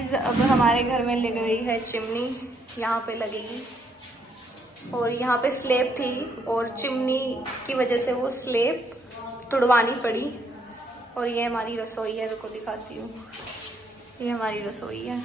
Guys अब हमारे घर में लग रही है चिमनी, यहाँ पे लगेगी। और यहाँ पे स्लेब थी और चिमनी की वजह से वो स्लेब तुड़वानी पड़ी। और ये हमारी रसोई है, रुको दिखाती हूँ। ये हमारी रसोई है।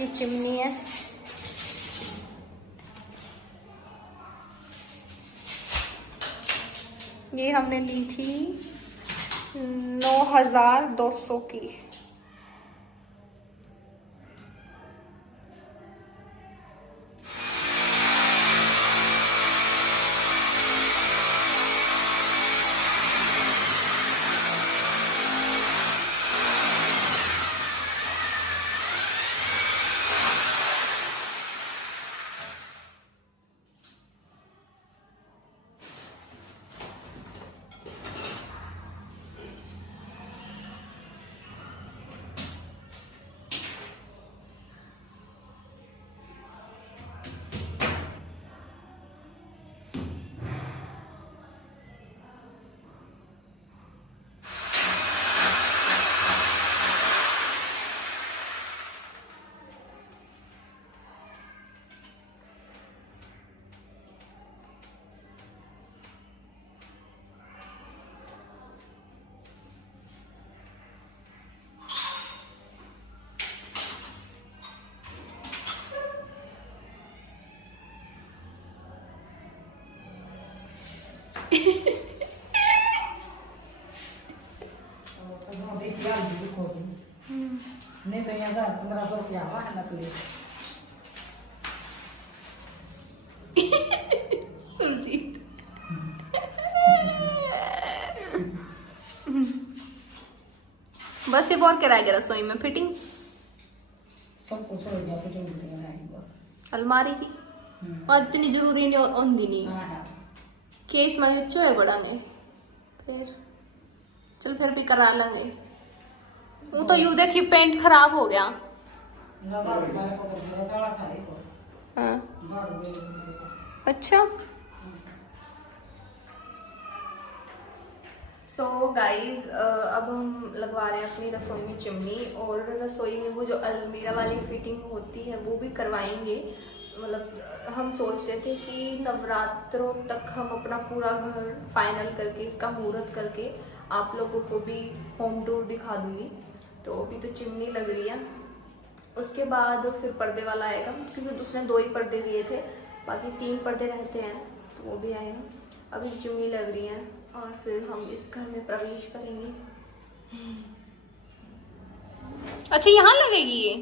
ये चिमनी है। ये हमने ली थी 9,200 की। नहीं तो यहाँ 1500 रुपया हुआ है नकली। सुरजीत बस ये बहुत कराएगा रसोई में फिटिंग सब कुछ हो गया, फिटिंग बनाएंगे बस अलमारी की। और इतनी जरूरी नहीं होती नहीं केस में चोए बढ़ाने फिर चल फिर भी करा लेंगे। वो तो यूं देखी पेंट खराब हो गया। हाँ। अच्छा सो गाइज अब हम लगवा रहे हैं अपनी रसोई में चिमनी। और रसोई में वो जो अलमीरा वाली फिटिंग होती है वो भी करवाएंगे। मतलब हम सोच रहे थे कि नवरात्रों तक हम अपना पूरा घर फाइनल करके इसका मुहूर्त करके आप लोगों को भी होम टूर दिखा दूंगी। तो अभी तो चिमनी लग रही है, उसके बाद फिर पर्दे वाला आएगा क्योंकि दूसरे 2 ही पर्दे दिए थे, बाकी 3 पर्दे रहते हैं तो वो भी आएगा। अभी चिमनी लग रही है और फिर हम इस घर में प्रवेश करेंगे। अच्छा यहाँ लगेगी ये।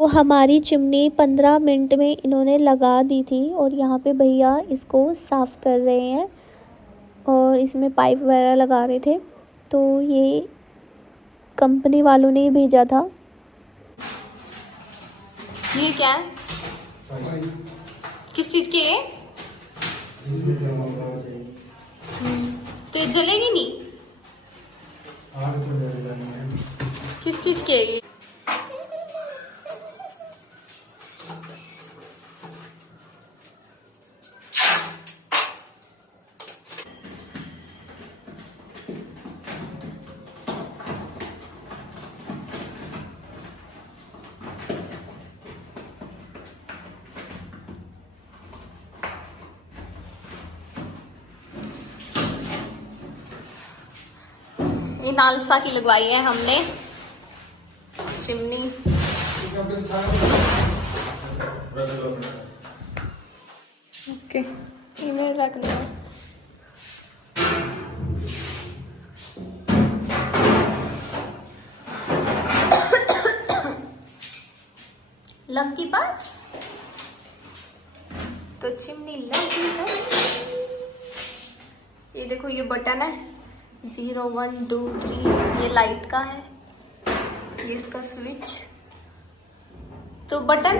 वो हमारी चिमनी 15 मिनट में इन्होंने लगा दी थी और यहाँ पे भैया इसको साफ़ कर रहे हैं और इसमें पाइप वगैरह लगा रहे थे। तो ये कंपनी वालों ने ही भेजा था। ये क्या है? किस चीज़ के लिए? तो ये जलेगी नहीं? किस चीज़ के लिए? ये नालसा की लगवाई है हमने चिमनी। ओके ईमेल रखना है। लग की पास तो चिमनी लगी है। ये देखो ये बटन है 0 1 2 3, ये लाइट का है, ये इसका स्विच। तो बटन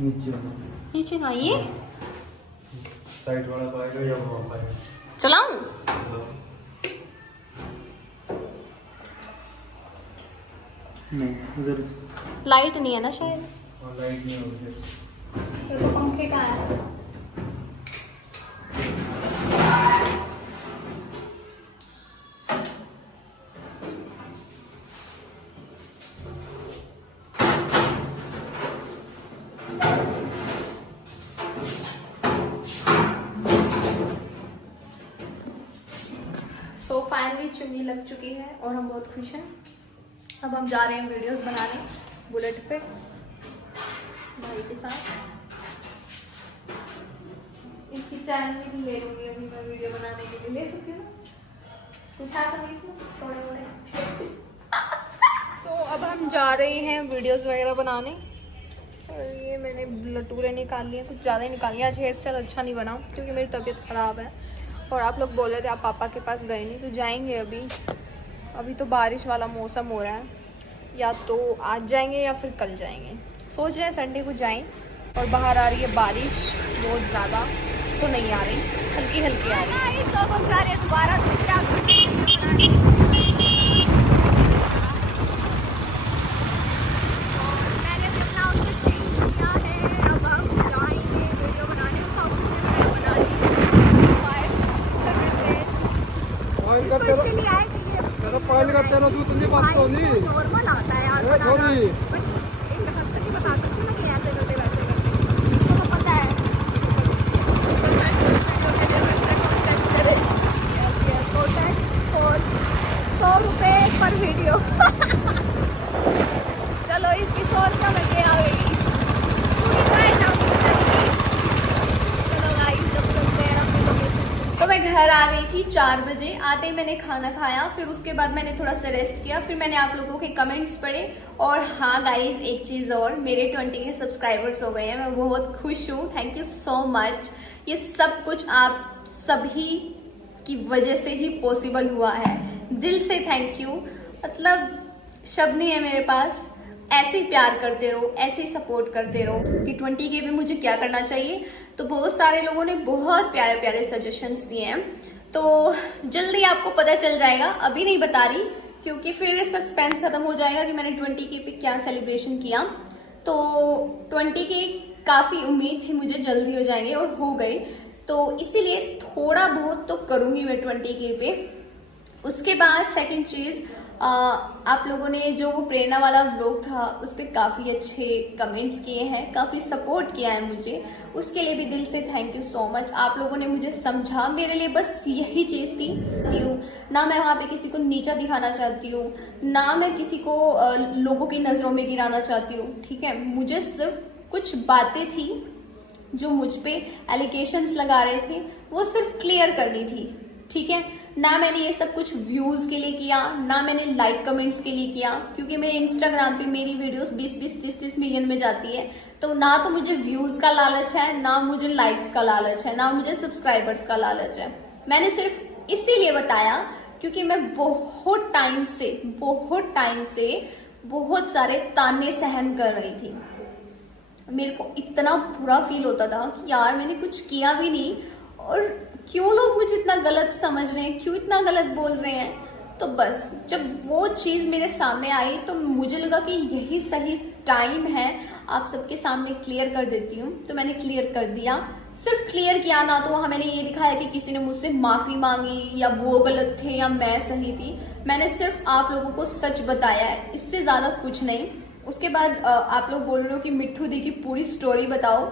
नीचे का ये साइड वाला पाएगा या वो पाएगा? चलाऊं? नहीं उधर लाइट नहीं है ना शायद। लाइट नहीं होगी। ये तो पंखे का है। फाइनली चिमनी लग चुकी है और हम बहुत खुश हैं। अब हम जा रहे हैं वीडियोस बनाने बुलेट पे भाई के साथ। इसकी चैन भी ले लूँगी अभी मैं वीडियो बनाने के लिए, ले सकती हूँ कुछ आता नहीं इसमें थोड़े थोड़े। तो अब हम जा रहे हैं वीडियोस वगैरह बनाने और ये मैंने लटूरे निकाल लिए, कुछ ज़्यादा ही निकाल लिया। आज हेयर स्टाइल अच्छा नहीं बना क्योंकि मेरी तबीयत ख़राब है और आप लोग बोल रहे थे आप पापा के पास गए नहीं, तो जाएंगे अभी तो बारिश वाला मौसम हो रहा है, या तो आज जाएंगे या फिर कल जाएंगे। सोच रहे हैं संडे को जाएं और बाहर आ रही है बारिश बहुत ज़्यादा, तो नहीं आ रही, हल्की हल्की आ रही है। तो हम जा रहे हैं दोबारा मैंने भी अपना आउटफिट चेंज किया है। अब हम जाएंगे वीडियो बनाने, उस आउटफिट में बना दी इसके लिए आए कि ये नॉर्मल आता है यार बनाना, बट एक हफ्ते नहीं बता सकती ना कि ऐसे करते वैसे करते, इसको तो पता है। 100 रुपये पर वीडियो। चलो इसकी 100 रुपये लगे आ गई। चलो गाइस जब चलते हैं अपनी लोकेशन। तो मैं घर आ गई थी 4 बजे। आते ही मैंने खाना खाया, फिर उसके बाद मैंने थोड़ा सा रेस्ट किया, फिर मैंने आप लोगों के कमेंट्स पढ़े। और हाँ गाइस एक चीज़ और, मेरे 20 के सब्सक्राइबर्स हो गए हैं, मैं बहुत खुश हूँ। Thank you so much. ये सब कुछ आप सभी की वजह से ही पॉसिबल हुआ है, दिल से थैंक यू। मतलब शब्द नहीं है मेरे पास। ऐसे ही प्यार करते रहो, ऐसे ही सपोर्ट करते रहो। कि 20 के पे मुझे क्या करना चाहिए, तो बहुत सारे लोगों ने बहुत प्यारे प्यारे सजेशंस दिए हैं, तो जल्दी आपको पता चल जाएगा। अभी नहीं बता रही क्योंकि फिर सस्पेंस खत्म हो जाएगा कि मैंने 20 के पे क्या सेलिब्रेशन किया। तो 20 के काफी उम्मीद थी मुझे जल्दी हो जाएंगे और हो गए, तो इसीलिए थोड़ा बहुत तो करूंगी मैं 20 के पे। उसके बाद सेकंड चीज, आप लोगों ने जो वो प्रेरणा वाला व्लॉग था उस पर काफ़ी अच्छे कमेंट्स किए हैं, काफ़ी सपोर्ट किया है मुझे, उसके लिए भी दिल से थैंक यू सो मच। आप लोगों ने मुझे समझा, मेरे लिए बस यही चीज़ थी। ना मैं वहाँ पे किसी को नीचा दिखाना चाहती हूँ, ना मैं किसी को लोगों की नज़रों में गिराना चाहती हूँ, ठीक है। मुझे सिर्फ कुछ बातें थी जो मुझ पे एलिगेशंस लगा रहे थे, वो सिर्फ क्लियर करनी थी, ठीक है। ना मैंने ये सब कुछ व्यूज के लिए किया, ना मैंने लाइक कमेंट्स के लिए किया, क्योंकि मेरे इंस्टाग्राम पे मेरी वीडियोस 20-20, 30-30 मिलियन में जाती है। तो ना तो मुझे व्यूज का लालच है, ना मुझे लाइक्स का लालच है, ना मुझे सब्सक्राइबर्स का लालच है। मैंने सिर्फ इसीलिए बताया क्योंकि मैं बहुत टाइम से बहुत सारे ताने सहन कर रही थी। मेरे को इतना बुरा फील होता था कि यार मैंने कुछ किया भी नहीं और क्यों लोग मुझे इतना गलत समझ रहे हैं, क्यों इतना गलत बोल रहे हैं। तो बस जब वो चीज़ मेरे सामने आई तो मुझे लगा कि यही सही टाइम है आप सबके सामने क्लियर कर देती हूँ। तो मैंने क्लियर कर दिया। सिर्फ क्लियर किया, ना तो वहाँ मैंने ये दिखाया कि किसी ने मुझसे माफ़ी मांगी या वो गलत थे या मैं सही थी। मैंने सिर्फ आप लोगों को सच बताया है, इससे ज़्यादा कुछ नहीं। उसके बाद आप लोग बोल रहे हो कि मिट्ठू दी की पूरी स्टोरी बताओ,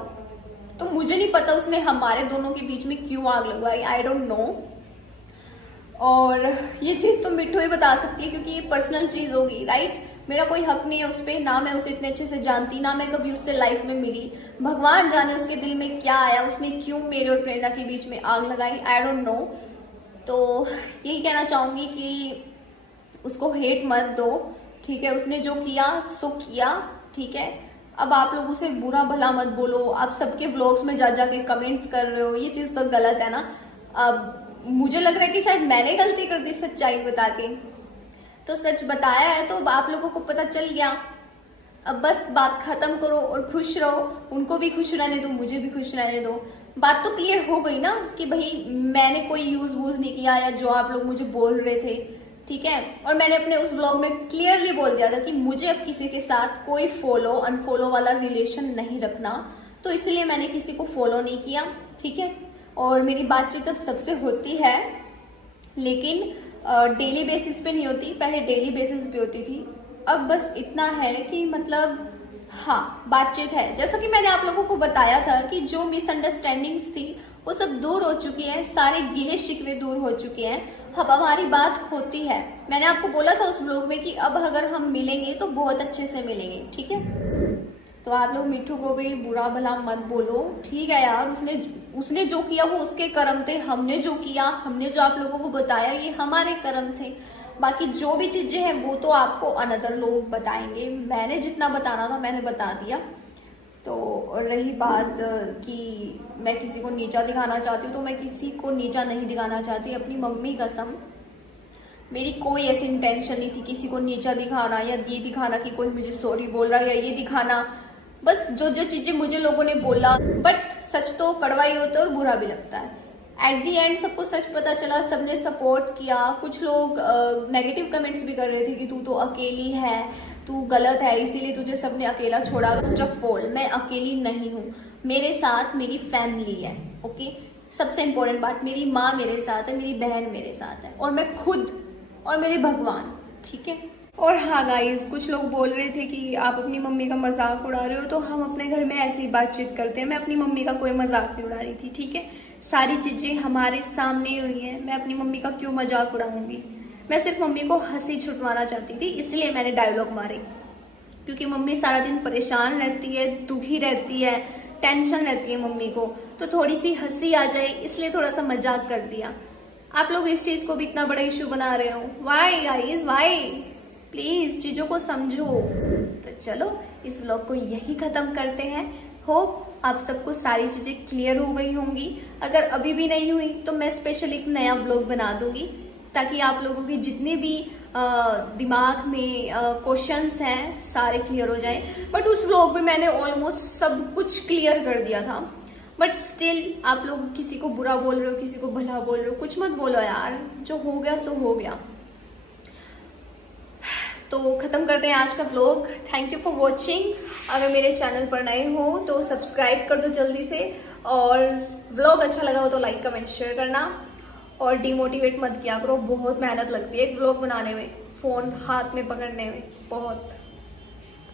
तो मुझे नहीं पता उसने हमारे दोनों के बीच में क्यों आग लगवाई, आई डोंट नो। और ये चीज़ तो मिट्ठू ही बता सकती है क्योंकि ये पर्सनल चीज़ होगी, राइट। मेरा कोई हक नहीं है उस पर, ना मैं उसे इतने अच्छे से जानती, ना मैं कभी उससे लाइफ में मिली। भगवान जाने उसके दिल में क्या आया, उसने क्यों मेरे और प्रेरणा के बीच में आग लगाई, आई डोंट नो। तो यही कहना चाहूँगी कि उसको हेट मत दो, ठीक है। उसने जो किया सो किया, ठीक है। अब आप लोग उसे बुरा भला मत बोलो। आप सबके व्लॉग्स में जा के कमेंट्स कर रहे हो, ये चीज़ तो गलत है ना। अब मुझे लग रहा है कि शायद मैंने गलती कर दी सच्चाई बता के, तो सच बताया है तो आप लोगों को पता चल गया। अब बस बात खत्म करो और खुश रहो, उनको भी खुश रहने दो, मुझे भी खुश रहने दो। बात तो क्लियर हो गई ना कि भाई मैंने कोई यूज वूज नहीं किया या जो आप लोग मुझे बोल रहे थे, ठीक है। और मैंने अपने उस ब्लॉग में क्लियरली बोल दिया था कि मुझे अब किसी के साथ कोई फॉलो अनफॉलो वाला रिलेशन नहीं रखना, तो इसलिए मैंने किसी को फॉलो नहीं किया, ठीक है। और मेरी बातचीत अब सबसे होती है, लेकिन डेली बेसिस पे नहीं होती, पहले डेली बेसिस पे होती थी। अब बस इतना है कि मतलब हाँ बातचीत है। जैसा कि मैंने आप लोगों को बताया था कि जो मिसअंडरस्टैंडिंग्स थी वो सब दूर हो चुकी है, सारे गिले शिकवे दूर हो चुके हैं। अब हमारी बात होती है। मैंने आपको बोला था उस ब्लॉग में कि अब अगर हम मिलेंगे तो बहुत अच्छे से मिलेंगे, ठीक है। तो आप लोग मिठू को भी बुरा भला मत बोलो, ठीक है यार। उसने जो किया वो उसके कर्म थे, हमने जो किया, हमने जो आप लोगों को बताया ये हमारे कर्म थे। बाकी जो भी चीजें हैं वो तो आपको अनदर लोग बताएंगे। मैंने जितना बताना था मैंने बता दिया। तो रही बात कि मैं किसी को नीचा दिखाना चाहती हूँ, तो मैं किसी को नीचा नहीं दिखाना चाहती, अपनी मम्मी कसम। मेरी कोई ऐसी इंटेंशन नहीं थी किसी को नीचा दिखाना या ये दिखाना कि कोई मुझे सॉरी बोल रहा है या ये दिखाना। बस जो जो चीजें मुझे लोगों ने बोला, बट सच तो कड़वा ही होता है और बुरा भी लगता है। एट दी एंड सबको सच पता चला, सबने सपोर्ट किया। कुछ लोग नेगेटिव कमेंट्स भी कर रहे थे कि तू तो अकेली है, तू गलत है, इसीलिए तुझे सबने अकेला छोड़ा। फर्स्ट ऑफ ऑल मैं अकेली नहीं हूँ, मेरे साथ मेरी फैमिली है, ओके। सबसे इम्पोर्टेंट बात, मेरी माँ मेरे साथ है, मेरी बहन मेरे साथ है, और मैं खुद और मेरे भगवान, ठीक है। और हाँ गाइज, कुछ लोग बोल रहे थे कि आप अपनी मम्मी का मजाक उड़ा रहे हो, तो हम अपने घर में ऐसी बातचीत करते हैं। मैं अपनी मम्मी का कोई मजाक नहीं उड़ा रही थी, ठीक है। सारी चीजें हमारे सामने हुई हैं, मैं अपनी मम्मी का क्यों मजाक उड़ाऊंगी। मैं सिर्फ मम्मी को हंसी छुटवाना चाहती थी, इसलिए मैंने डायलॉग मारे। क्योंकि मम्मी सारा दिन परेशान रहती है, दुखी रहती है, टेंशन रहती है मम्मी को, तो थोड़ी सी हंसी आ जाए इसलिए थोड़ा सा मजाक कर दिया। आप लोग इस चीज को भी इतना बड़ा इशू बना रहे हो, वाई गाइस वाई, प्लीज चीजों को समझो। तो चलो इस व्लॉग को यही खत्म करते हैं। होप आप सबको सारी चीजें क्लियर हो गई होंगी। अगर अभी भी नहीं हुई तो मैं स्पेशल एक नया व्लॉग बना दूंगी, ताकि आप लोगों की जितने भी दिमाग में क्वेश्चंस हैं सारे क्लियर हो जाए। बट उस व्लॉग में मैंने ऑलमोस्ट सब कुछ क्लियर कर दिया था। बट स्टिल आप लोग किसी को बुरा बोल रहे हो, किसी को भला बोल रहे हो, कुछ मत बोलो यार, जो हो गया सो हो गया। तो खत्म करते हैं आज का vlog. Thank you for watching. अगर मेरे चैनल पर नए हो तो सब्सक्राइब कर दो जल्दी से, और व्लॉग अच्छा लगा हो तो लाइक कमेंट शेयर करना, और डिमोटिवेट मत किया करो। बहुत मेहनत लगती है एक व्लॉग बनाने में, फोन हाथ में पकड़ने में बहुत।